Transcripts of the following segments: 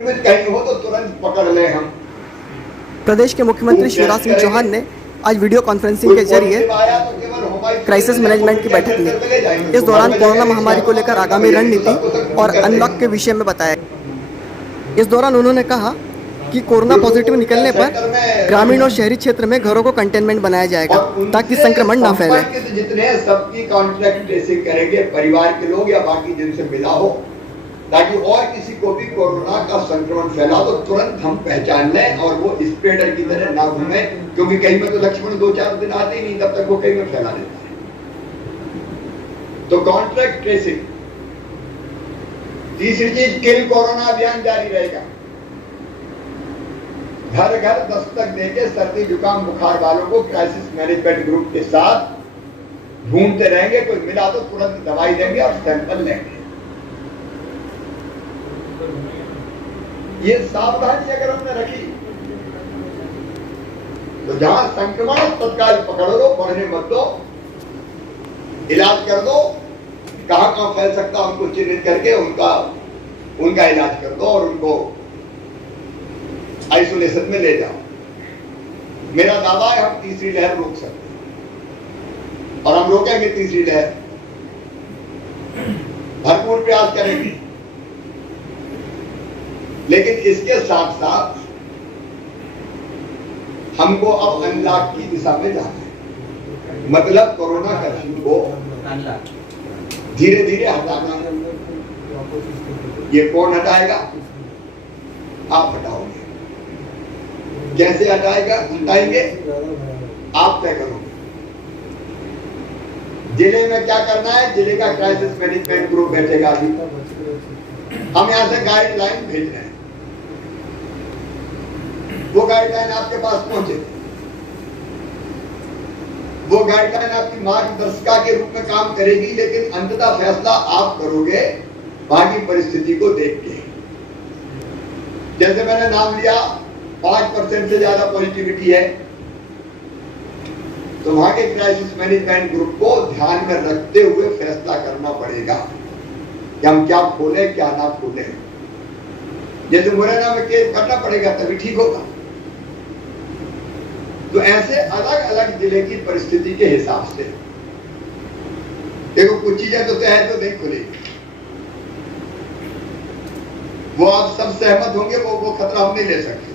कहीं हो तो तुरंत पकड़ ले हम। प्रदेश के मुख्यमंत्री शिवराज सिंह चौहान ने आज वीडियो कॉन्फ्रेंसिंग के जरिए क्राइसिस मैनेजमेंट की बैठक ली। इस दौरान कोरोना महामारी को लेकर आगामी रणनीति और अनलॉक के विषय में बताया। इस दौरान उन्होंने कहा कि कोरोना पॉजिटिव निकलने पर ग्रामीण और शहरी क्षेत्र में घरों को कंटेनमेंट बनाया जाएगा ताकि संक्रमण न फैले। जितने सबकी कॉन्ट्रैक्ट ट्रेसिंग करेंगे, परिवार के लोग या बाकी जिनसे मिला हो, ताकि और किसी को भी कोरोना का संक्रमण फैला तो तुरंत हम पहचान लें और वो स्प्रेडर की तरह ना घूमे, क्योंकि कहीं में तो लक्ष्मण 2-4 दिन आते ही नहीं, तब तक वो कहीं में फैला देता है। तो कॉन्ट्रैक्ट ट्रेसिंग। तीसरी चीज, किल कोरोना अभियान जारी रहेगा। घर घर दस्तक देके सर्दी जुकाम बुखार वालों को क्राइसिस मैनेजमेंट ग्रुप के साथ ढूंढते रहेंगे, कोई मिला तो तुरंत दवाई देंगे और सैंपल लेंगे। ये सावधानी अगर हमने रखी तो जहां संक्रमण तत्काल पकड़ लो, बढ़ने मत दो, इलाज कर दो, कहां कहां फैल सकता उनको चिन्हित करके उनका इलाज कर दो और उनको आइसोलेशन में ले जाओ। मेरा दावा है हम तीसरी लहर रोक सकते हैं और हम रोकेंगे तीसरी लहर, भरपूर प्रयास करेंगे। लेकिन इसके साथ साथ हमको अब अनलॉक की दिशा में जाना है। मतलब कोरोना कर्फ्यू को धीरे धीरे हटाना है। ये कौन हटाएगा? आप हटाओगे। कैसे हटाएंगे आप तय करोगे। जिले में क्या करना है, जिले का क्राइसिस मैनेजमेंट ग्रुप बैठेगा। अभी हम यहां से गाइडलाइन भेज रहे हैं, वो गाइडलाइन आपके पास पहुंचे, वो गाइडलाइन आपकी मार्गदर्शिका के रूप में काम करेगी, लेकिन अंततः फैसला आप करोगे बाकी परिस्थिति को देख के। जैसे मैंने नाम लिया, 5% से ज्यादा पॉजिटिविटी है, तो वहां के क्राइसिस मैनेजमेंट ग्रुप को ध्यान में रखते हुए फैसला करना पड़ेगा कि हम क्या खोलें क्या ना खोलें। जैसे मुरैना में केस करना पड़ेगा तभी ठीक होगा। तो ऐसे अलग अलग जिले की परिस्थिति के हिसाब से देखो, कुछ चीजें तो तय है तो नहीं खुलेगी, वो आप सब सहमत होंगे, वो खतरा हम नहीं ले सकते।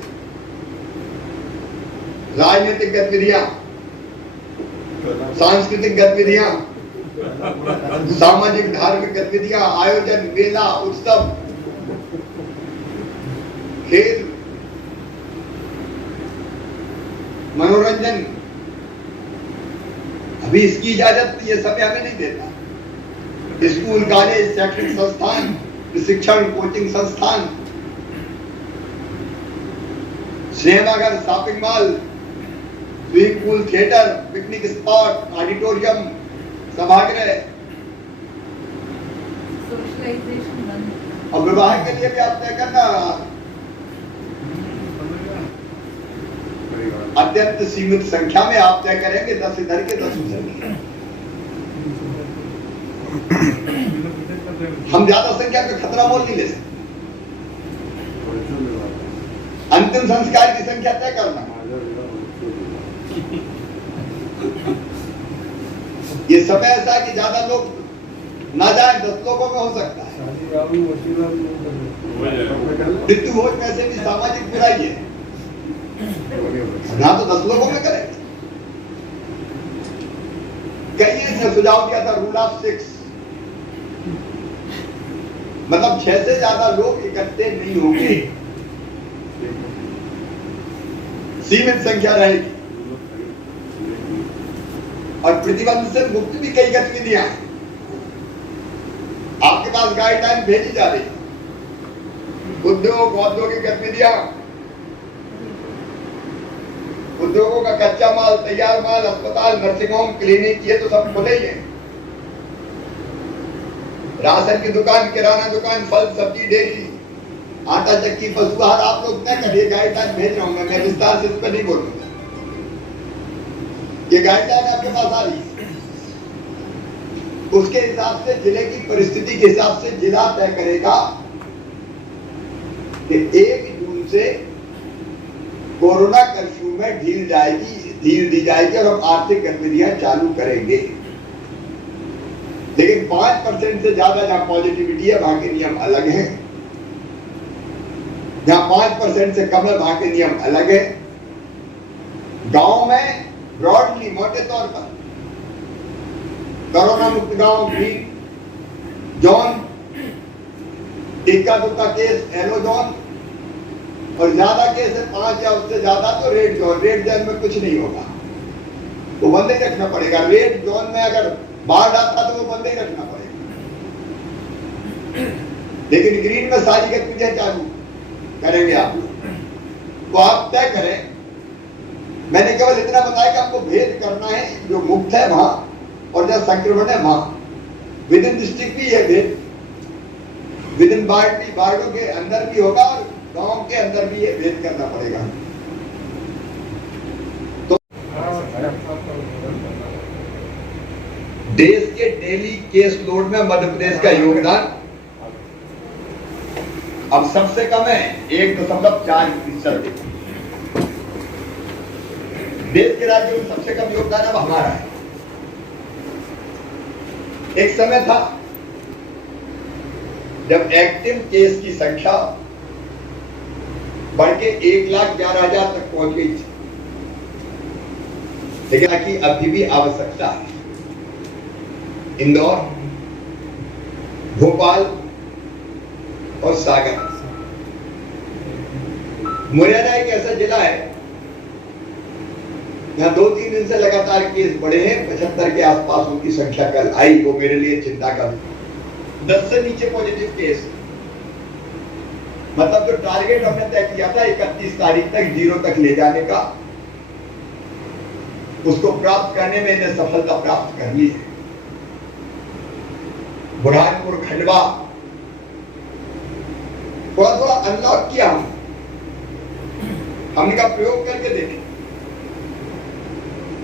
राजनीतिक गतिविधियां, सांस्कृतिक गतिविधियां, सामाजिक धार्मिक गतिविधियां, आयोजन, मेला, उत्सव, खेल, मनोरंजन, अभी इसकी इजाजत ये समय हमें नहीं देता। स्कूल, कॉलेज, शैक्षणिक संस्थान, प्रशिक्षण, कोचिंग संस्थान, सिनेमाघर, shopping mall, swimming pool, theatre, picnic spot, auditorium, सभागृह और विवाह के लिए भी आप तय करना अत्यंत सीमित संख्या में आप तय करेंगे, 10 इधर के 10 उधर के। हम ज्यादा संख्या का खतरा मोल नहीं ले सकते। अंतिम संस्कार की संख्या तय करना, ये समय ऐसा है कि ज्यादा लोग ना जाए, 10 लोगों में हो सकता है। मृत्यु हो वैसे भी सामाजिक बुराई है, ना तो 10 लोगों में करें। कई ने सुझाव दिया था रूल ऑफ 6, मतलब 6 से ज्यादा लोग इकट्ठे नहीं होंगे, सीमित संख्या रहेगी। और प्रतिबंध से मुक्त भी कई गतिविधियां आपके पास गाइडलाइन भेजी जा रही। उद्योग, औद्योगिक गतिविधियां, उद्योगों का कच्चा माल, तैयार माल, अस्पताल, नर्सिंग होम, क्लिनिक, ये तो सब खुले ही हैं। राशन की दुकान, किराना दुकान, फल सब्जी, डेयरी, आटा चक्की, पशु आहार, आप लोग तय करिए। गाइडलाइन भेज रहा हूं मैं विस्तार से इस पर नहीं बोलूंगा। ये गाइडलाइन आपके पास आ रही है, उसके हिसाब से जिले की परिस्थिति के हिसाब से जिला तय करेगा कि 1 जून से कोरोना कर्फ्यू में ढील दी जाएगी और हम आर्थिक गतिविधियां चालू करेंगे। लेकिन 5% से ज्यादा जहां पॉजिटिविटी है वहां के नियम अलग हैं, जहां 5% से कम है वहां के नियम अलग है। गांव में ब्रॉडली मोटे तौर पर कोरोना मुक्त गांव ग्रीन जोन, इक्का दुक्का केस येलो जोन, और ज्यादा केस है 5 या उससे ज्यादा तो रेड जोन। रेड जोन में कुछ नहीं होगा, वो बंद ही रखना पड़ेगा। रेड जोन में अगर बाढ़ आता तो वो बंद ही रखना पड़ेगा, लेकिन ग्रीन में सारी गतिविधियां चालू करेंगे आप लोग। तो आप तय करें। मैंने केवल इतना बताया कि आपको भेद करना है, जो मुक्त है वहां और जहां संक्रमण है वहां। विद इन डिस्ट्रिक्ट भी है भेद, विद इन वार्ड भी, वार्डों के अंदर भी होगा और गांव के अंदर भी ये भेद करना पड़ेगा। तो देश के डेली केस लोड में मध्य प्रदेश का योगदान अब सबसे कम है 1.4%। देश के राज्यों में सबसे कम योगदान अब हमारा है। एक समय था जब एक्टिव केस की संख्या बढ़ के 1,11,000 तक पहुंच गई थी, लेकिन की अभी भी आवश्यकता है। इंदौर, भोपाल और सागर, मुरैना एक ऐसा जिला है यहाँ 2-3 दिन से लगातार केस बढ़े हैं। 75 के आसपास उनकी संख्या कल आई, वो मेरे लिए चिंता का। 10 से नीचे पॉजिटिव केस, मतलब जो टारगेट हमने तय किया था 31 तारीख तक 0 तक ले जाने का, उसको प्राप्त करने में इन्हें सफलता प्राप्त कर ली है। बुरहानपुर, खंडवा थोड़ा अनलॉक किया हमने का प्रयोग करके देखें।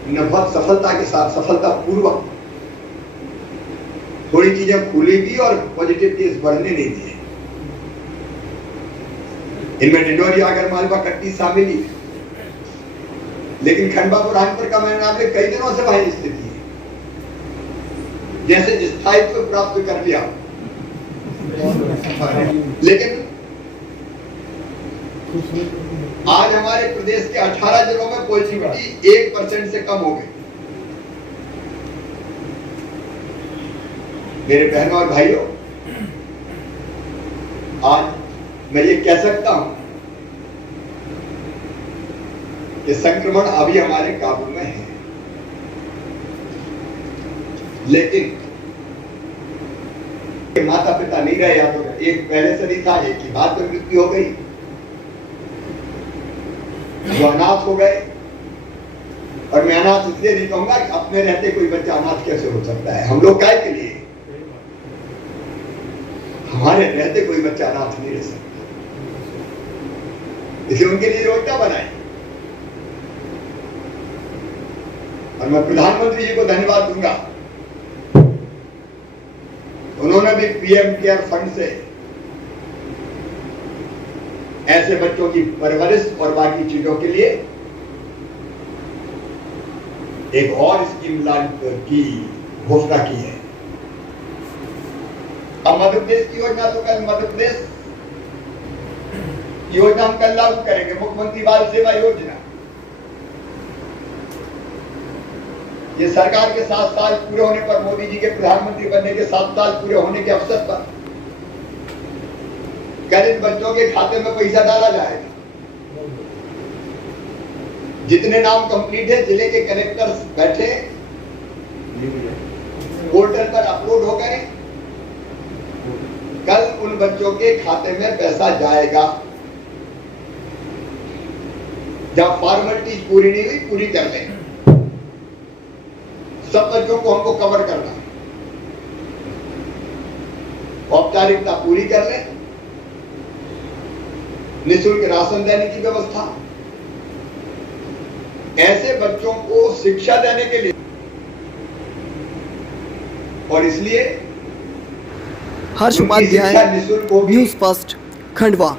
बहुत सफलता के साथ, सफलता पूर्वक थोड़ी चीजें खुली भी और पॉजिटिव केस बढ़ने नहीं दिए। इनमें डिंडोरी, आगरमालवा, कटनी शामिल ही, लेकिन खंडवा, बुरहानपुर का मैंने आपने कई दिनों से वही स्थिति है, जैसे स्थायित्व प्राप्त कर लिया। लेकिन आज हमारे प्रदेश के 18 जिलों में पॉजिटिविटी 1% से कम हो गई। मेरे बहनों और भाइयों, आज मैं ये कह सकता हूं कि संक्रमण अभी हमारे काबू में है, लेकिन माता पिता नहीं रहे, या तो एक पहले से नहीं था, एक की बात में मृत्यु हो गई, वो अनाथ हो गए। और मैं अनाथ इसलिए नहीं कहूंगा कि अपने रहते कोई बच्चा अनाथ कैसे हो सकता है। हम लोग काय के लिए, हमारे रहते कोई बच्चा अनाथ नहीं रह सकता, इसलिए उनके लिए योजना बनाई। और मैं प्रधानमंत्री जी को धन्यवाद दूंगा, उन्होंने भी पीएम केयर फंड से ऐसे बच्चों की परवरिश और बाकी चीजों के लिए एक और स्कीम लॉन्च की घोषणा की है। अब मध्य प्रदेश की योजना, तो कल मध्य प्रदेश योजना हम कल लागू करेंगे, मुख्यमंत्री बाल सेवा योजना। ये सरकार के 7 साल पूरे होने पर, मोदी जी के प्रधानमंत्री बनने के 7 साल पूरे होने के अवसर पर कल इन बच्चों के खाते में पैसा डाला जाएगा। जितने नाम कंप्लीट है, जिले के कलेक्टर्स बैठे पोर्टल पर अपलोड हो गए, कल उन बच्चों के खाते में पैसा जाएगा। जब फॉर्मेलिटीज पूरी नहीं हुई, पूरी कर लें। सब बच्चों को हमको कवर करना, औपचारिकता पूरी कर लें, निःशुल्क राशन देने की व्यवस्था, ऐसे बच्चों को शिक्षा देने के लिए। और इसलिए हर्ष उपाध्याय, न्यूज़ फर्स्ट, खंडवा।